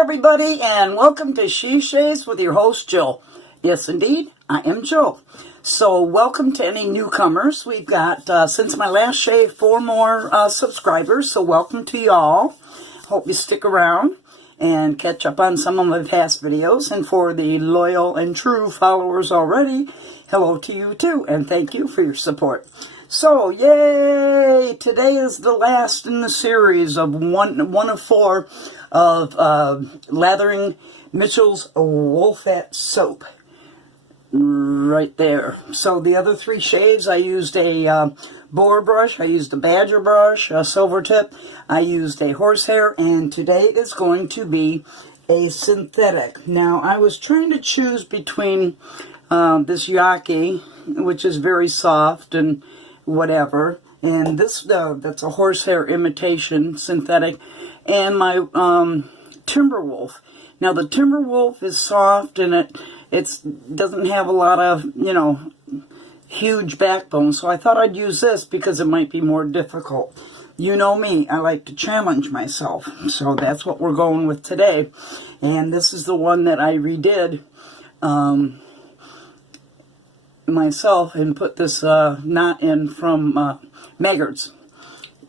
Everybody, and welcome to She Shaves with your host Jill. Yes indeed, I am Jill. So welcome to any newcomers. We've got since my last shave 4 more subscribers, so welcome to y'all. Hope you stick around and catch up on some of my past videos. And for the loyal and true followers already, hello to you too, and thank you for your support. So, yay! Today is the last in the series of one of 4 of Lathering Mitchell's Wolfette soap. Right there. So the other 3 shaves, I used a boar brush, I used a badger brush, a silver tip, I used a horsehair, and today is going to be a synthetic. Now, I was trying to choose between this Yaki, which is very soft and whatever, and this that's a horsehair imitation synthetic, and my Timberwolf. Now the Timberwolf is soft and it doesn't have a lot of, you know, huge backbone, so I thought I'd use this because it might be more difficult. You know me, I like to challenge myself, so that's what we're going with today. And this is the one that I redid myself and put this knot in from Maggard's,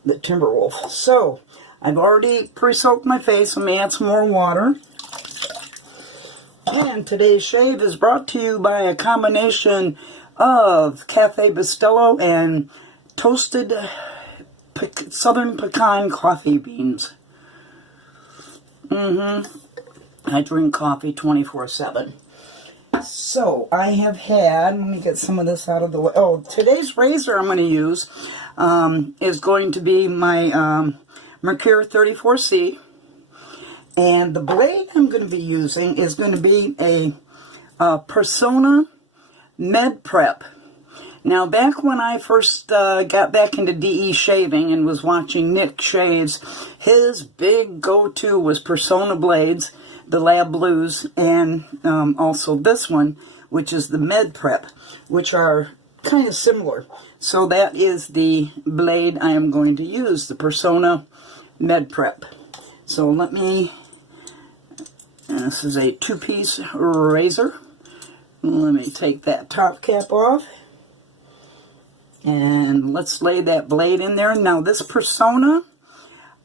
the Timberwolf. So I've already pre-soaked my face. I'm going to add some more water. And today's shave is brought to you by a combination of Cafe Bustelo and toasted Southern Pecan coffee beans. I drink coffee 24/7. So, I have had, let me get some of this out of the way. Oh, today's razor I'm going to use is going to be my Merkur 34C. And the blade I'm going to be using is going to be a Personna Med Prep. Now, back when I first got back into DE shaving and was watching Nick shaves, his big go-to was Personna blades, the Lab Blues, and also this one, which is the Med Prep, which are kind of similar. So that is the blade I am going to use, the Personna Med Prep. So let me, this is a 2-piece razor. Let me take that top cap off. And let's lay that blade in there. Now this Personna,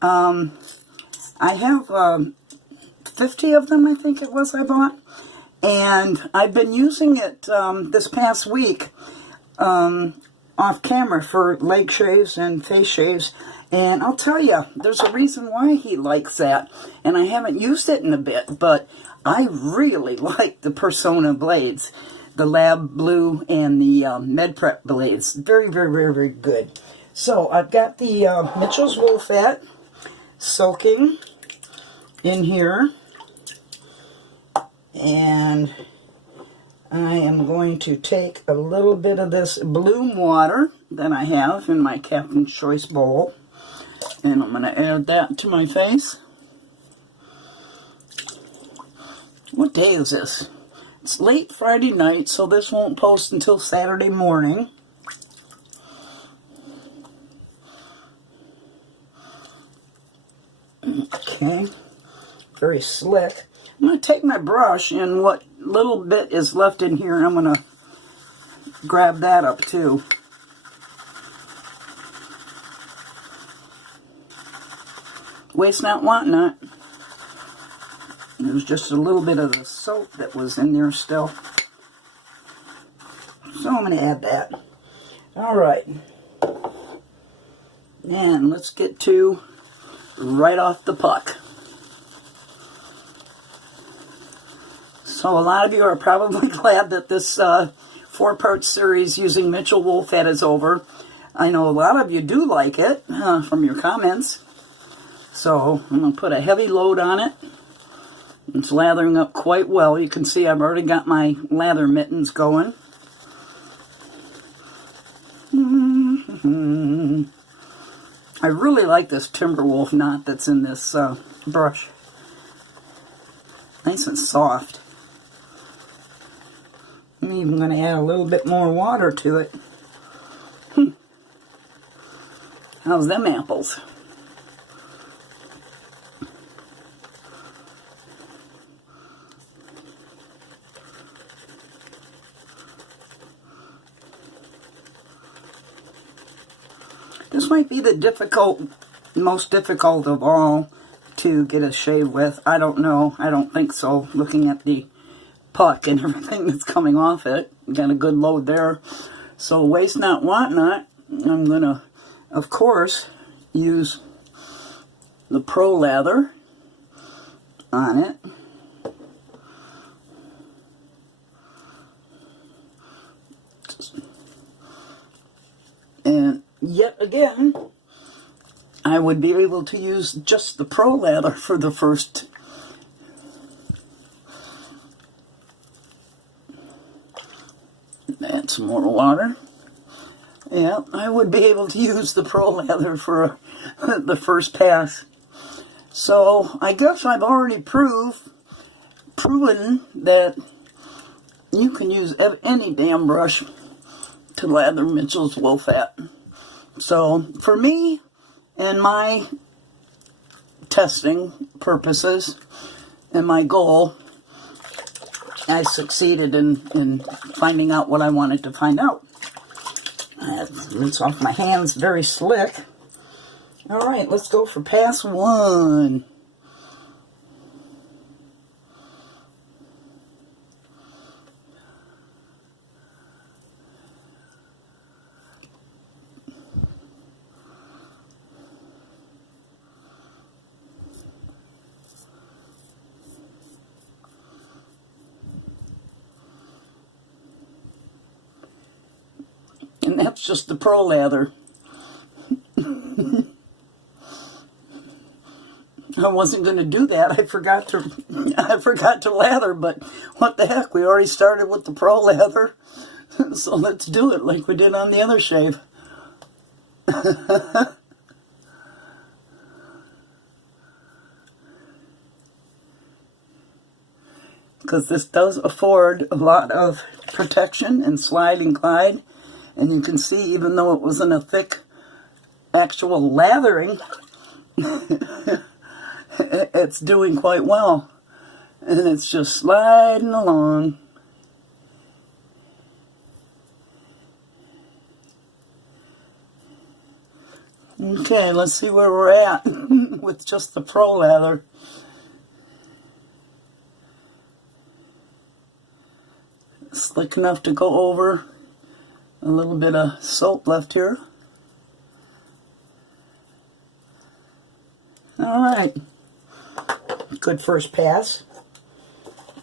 I have 50 of them, I think it was, I bought. And I've been using it this past week off camera for leg shaves and face shaves. And I'll tell you, there's a reason why he likes that. And I haven't used it in a bit, but I really like the Personna blades. The Lab Blue and the Med Prep blades. Very, very, very, very good. So I've got the Mitchell's Wolfette soaking in here. And I am going to take a little bit of this bloom water that I have in my Captain's Choice bowl. And I'm going to add that to my face. What day is this? It's late Friday night, so this won't post until Saturday morning. Okay, very slick. I'm going to take my brush, and what little bit is left in here, I'm going to grab that up too. Waste not, want not. There was just a little bit of the soap that was in there still. So I'm going to add that. Alright. And let's get to right off the puck. So a lot of you are probably glad that this 4-part series using Mitchell Wolfette is over. I know a lot of you do like it from your comments. So I'm going to put a heavy load on it. It's lathering up quite well. You can see I've already got my lather mittens going. I really like this Timberwolf knot that's in this brush. Nice and soft. I'm even going to add a little bit more water to it. How's them apples? This might be the most difficult of all to get a shave with. I don't know. I don't think so. Looking at the puck and everything that's coming off it. Got a good load there. So waste not, want not. I'm going to, of course, use the Pro Lather on it. And yet again, I would be able to use just the Pro Lather for the first. Add some more water. Yeah, I would be able to use the Pro Lather for the first pass. So I guess I've already proven that you can use any damn brush to lather Mitchell's wool fat. So for me and my testing purposes and my goal, I succeeded in finding out what I wanted to find out. Rinse off my hands, very slick. All right, let's go for pass 1. And that's just the Pro Lather. I wasn't going to do that. I forgot to lather, but what the heck? We already started with the Pro Lather. So let's do it like we did on the other shave. Because this does afford a lot of protection and slide and glide. And you can see, even though it wasn't a thick actual lathering, it's doing quite well. And it's just sliding along. Okay, let's see where we're at with just the Pro Lather. Slick enough to go over. A little bit of soap left here. Alright. Good first pass.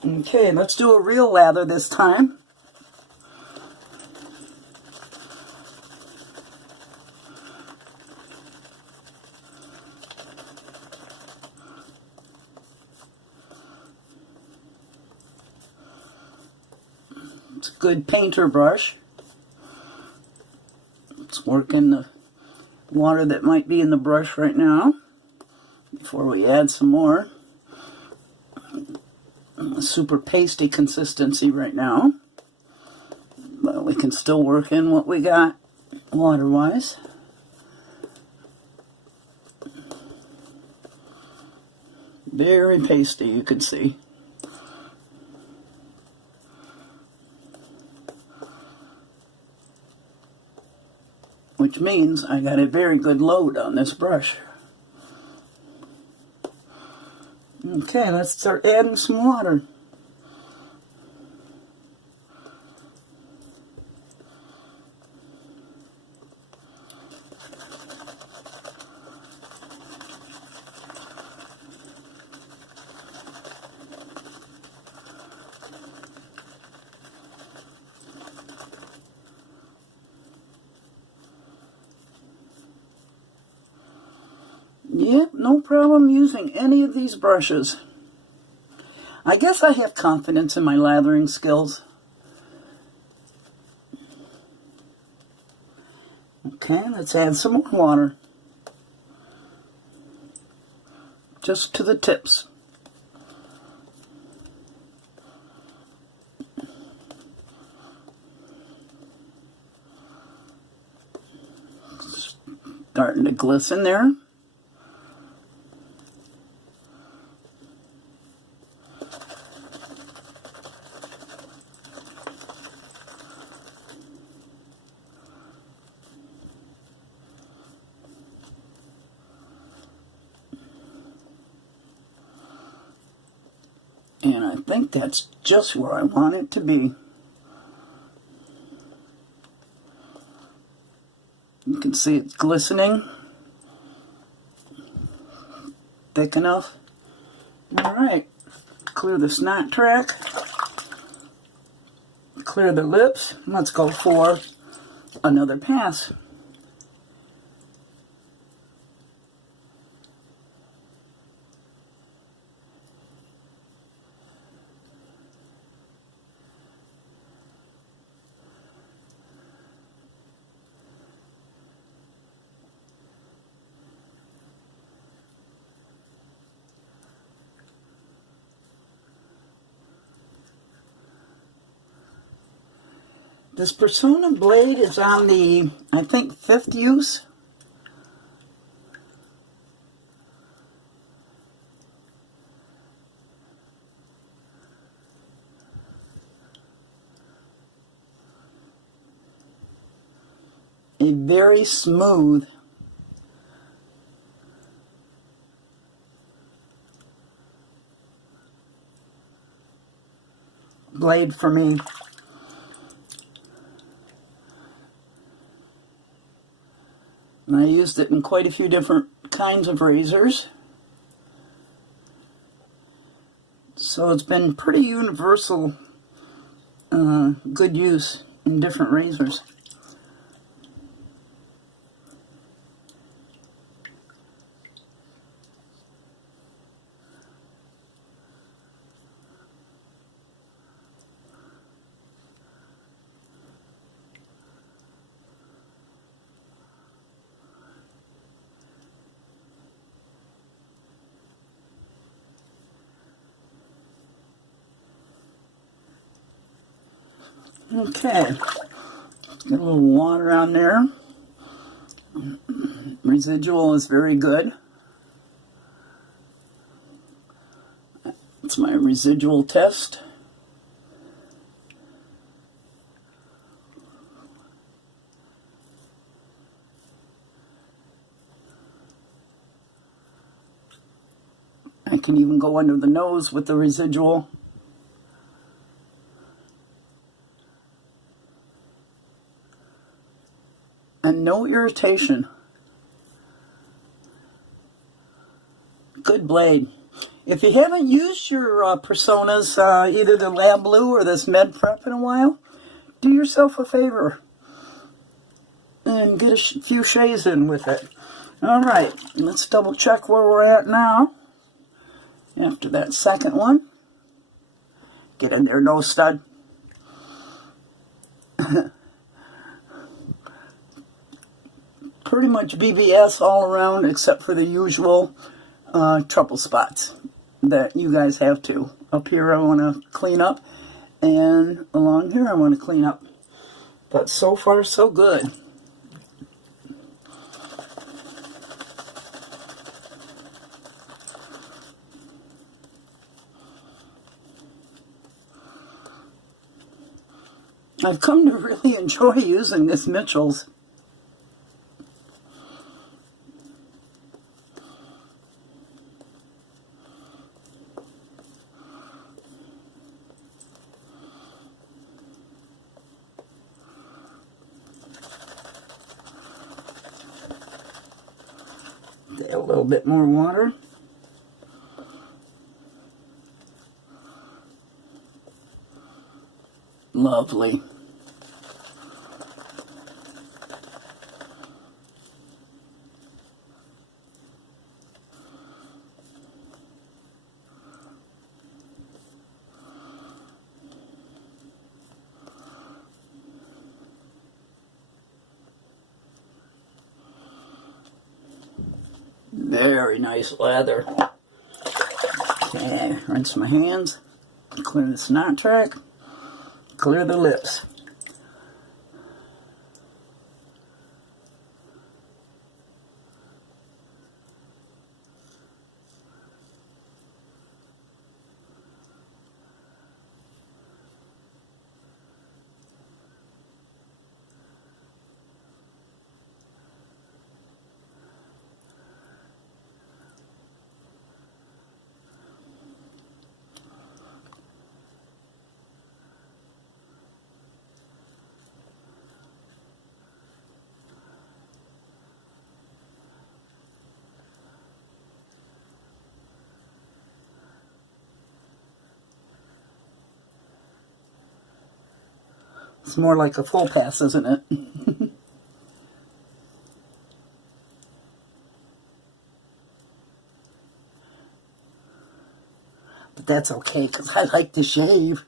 Okay, let's do a real lather this time. It's a good painter brush. Let's work in the water that might be in the brush right now before we add some more. Super pasty consistency right now, but we can still work in what we got water-wise. Very pasty, you can see. Which means I got a very good load on this brush. Okay, let's start adding some water. Yep, no problem using any of these brushes. I guess I have confidence in my lathering skills. Okay, let's add some more water. Just to the tips. Starting to glisten there. And I think that's just where I want it to be. You can see it's glistening. Thick enough. Alright, clear the snot track. Clear the lips. Let's go for another pass. This Personna blade is on the, I think, 5th use. A very smooth blade for me. And I used it in quite a few different kinds of razors. So it's been pretty universal, good use in different razors. Okay, get a little water on there. Residual is very good. It's my residual test. I can even go under the nose with the residual. And no irritation. Good blade. If you haven't used your Personas, either the Lab Blue or this Med Prep in a while, do yourself a favor and get a few shays in with it. Alright, let's double check where we're at now. After that second one. Get in there, nose stud. Pretty much BBS all around except for the usual trouble spots that you guys have too. Up here I want to clean up, and along here I want to clean up. But so far so good. I've come to really enjoy using this Mitchell's. A little bit more water. Lovely. Very nice lather. Okay, rinse my hands, clear the snot track, clear the lips. It's more like a full pass, isn't it? But that's okay, because I like to shave.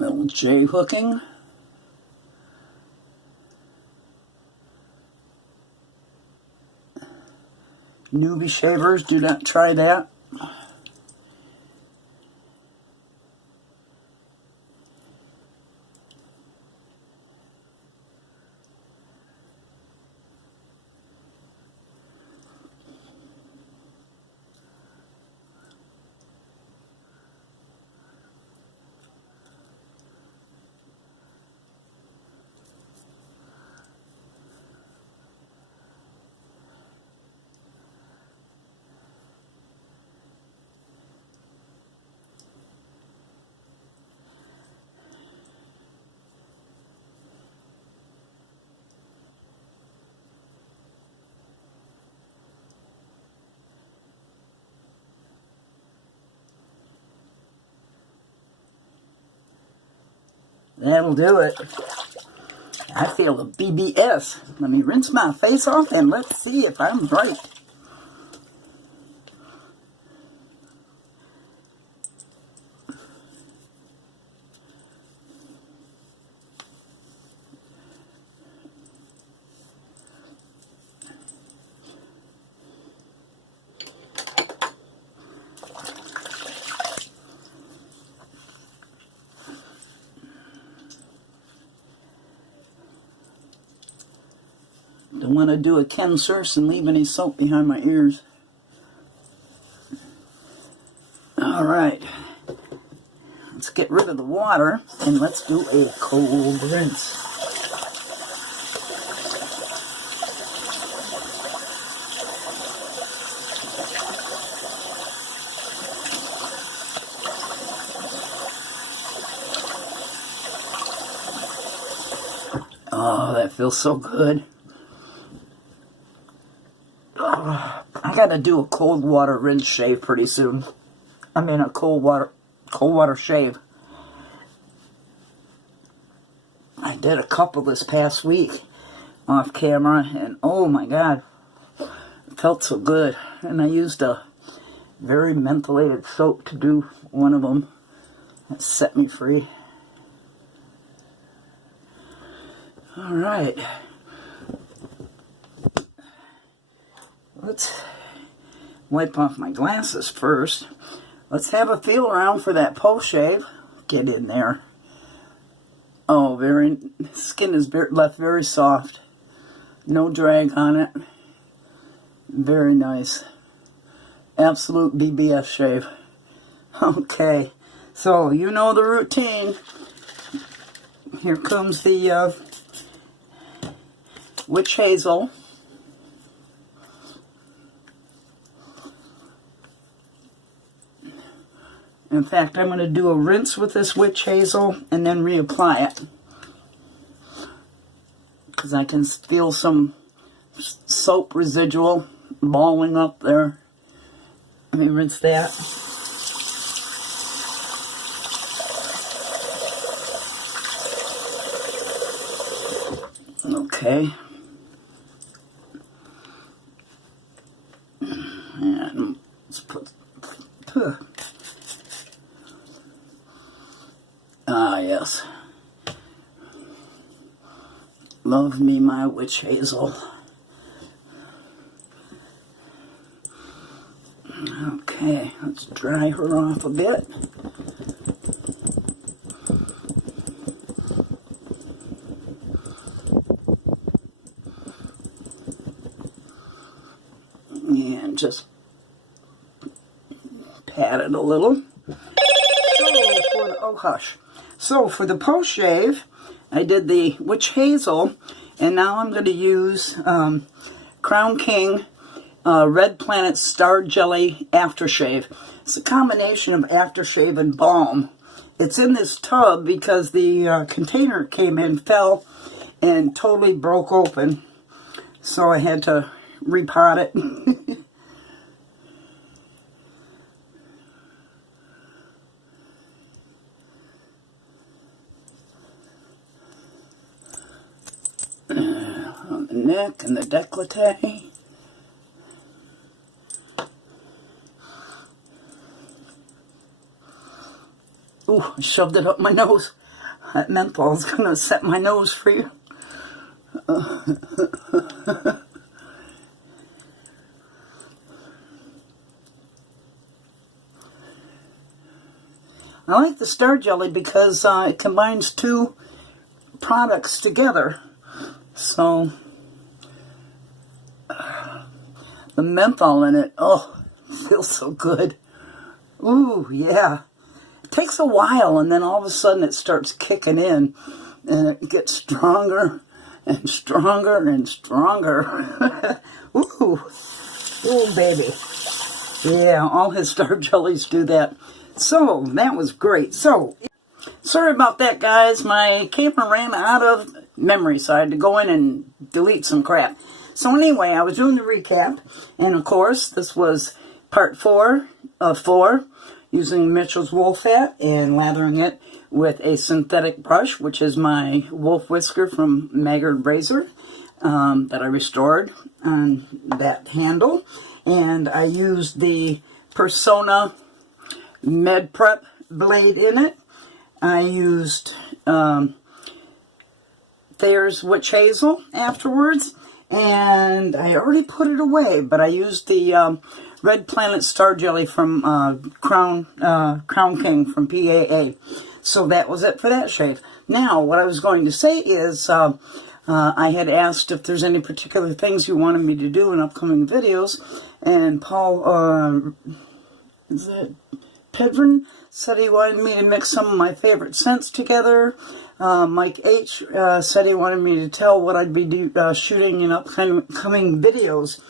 Little J hooking. Newbie shavers, do not try that. That'll do it. I feel a BBS. Let me rinse my face off and let's see if I'm right. Don't want to do a Ken Surse and leave any soap behind my ears. Alright, let's get rid of the water and let's do a cold rinse. Oh, that feels so good. I gotta do a cold water rinse shave pretty soon. I mean a cold water shave. I did a couple this past week off camera and oh my god, it felt so good. And I used a very mentholated soap to do one of them. That set me free. Alright. Let's wipe off my glasses first. Let's have a feel around for that post shave. Get in there. Oh, skin is left very soft. No drag on it. Very nice. Absolute BBS shave. Okay, so you know the routine. Here comes the witch hazel. In fact, I'm going to do a rinse with this witch hazel and then reapply it. Because I can feel some soap residual balling up there. Let me rinse that. Okay. And let's put... Ah, yes. Love me my witch hazel. Okay, let's dry her off a bit. And just pat it a little. So for the post shave, I did the witch hazel, and now I'm going to use Crown King Red Planet Star Jelly Aftershave. It's a combination of aftershave and balm. It's in this tub because the container it came in fell and totally broke open, so I had to repot it. On the neck and the décolleté. Ooh, I shoved it up my nose. That menthol is going to set my nose free. I like the Star Jelly because it combines two products together. So, the menthol in it, oh, feels so good. Ooh, yeah. It takes a while, and then all of a sudden it starts kicking in, and it gets stronger and stronger and stronger. Ooh, ooh, baby. Yeah, all his Star Jellies do that. So, that was great. So, sorry about that, guys. My camera ran out of memory, so I had to go in and delete some crap. So anyway, I was doing the recap, and of course, this was part 4 of 4, using Mitchell's wool fat and lathering it with a synthetic brush, which is my wolf whisker from Maggard Razor that I restored on that handle. And I used the Personna Med Prep blade in it. I used Thayers Witch Hazel afterwards, and I already put it away, but I used the Red Planet Star Jelly from Crown King from PAA. So that was it for that shave. Now, what I was going to say is, I had asked if there's any particular things you wanted me to do in upcoming videos, and Paul, is it Pedron, said he wanted me to mix some of my favorite scents together. Mike H. Said he wanted me to tell what I'd be shooting in upcoming videos.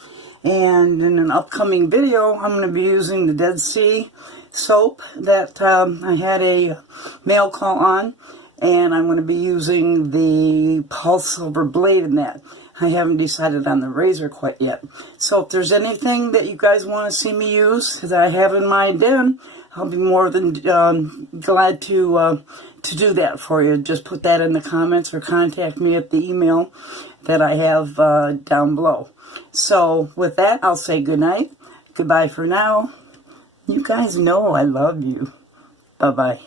And in an upcoming video, I'm going to be using the Dead Sea soap that I had a mail call on. And I'm going to be using the Paul Silver blade in that. I haven't decided on the razor quite yet. So if there's anything that you guys want to see me use that I have in my den, I'll be more than glad to do that for you. Just put that in the comments or contact me at the email that I have down below. So with that, I'll say goodnight. Goodbye for now. You guys know I love you. Bye-bye.